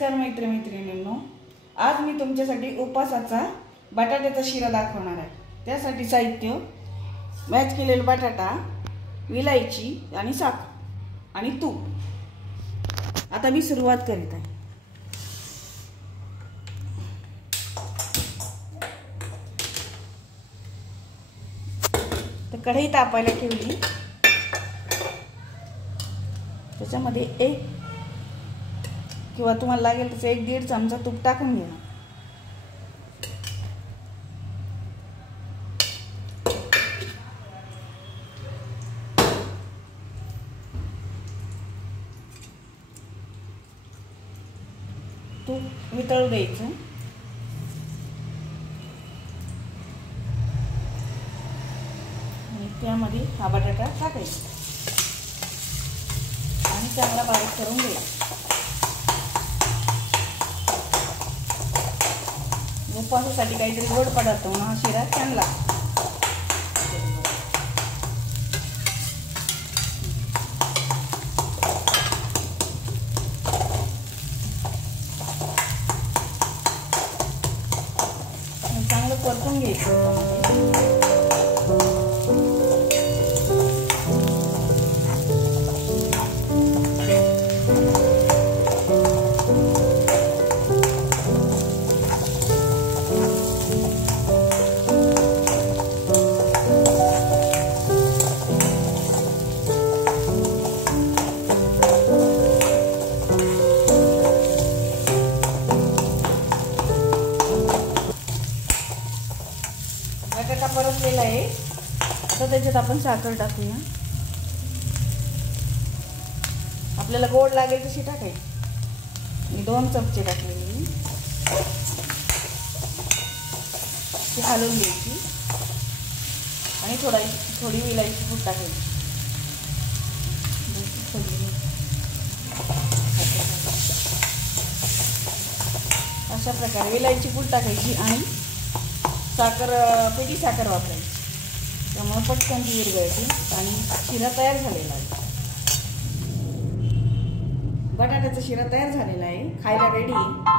नमस्कार मैत्रिणींनो, आज मी तुमच्यासाठी उपासाचा बटाट्याचा शिरा दाखवणार आहे। त्यासाठी साहित्य: मॅच केलेला बटाटा, विलायची आणि साखर आणि तूप। आता मी सुरुवात करीत आहे। तर कढई तापायला ठेवली, त्याच्यामध्ये एक किंवा तुम्हाला लागेल तसे 1-1.5 चमचा तूप टाकून घ्या। तूप वितळू द्यायचं आणि त्यामध्ये हा बटाटा टाकायचा आणि चांगला बारीक करून घ्यायचा। उपवासासाठी काहीतरी गोड पदार्थ म्हणून हा शिरा छान लागतो। चांगलं परतून घ्यायचं। बटाटा परतलेला आहे, तर त्याच्यात आपण साखर टाकूया। आपल्याला गोड लागेल तशी टाकायची। मी 2 चमचे टाकलेली, ती हलवून घ्यायची आणि थोडी विलायची पूड टाकायची। अशा प्रकारे विलायची पूड टाकायची आणि साखर, पिठी साखर वापरायची, त्यामुळे पटकन ती विरघळते आणि शिरा तयार झालेला आहे। बटाट्याचा शिरा तयार झालेला आहे, खायला रेडी आहे।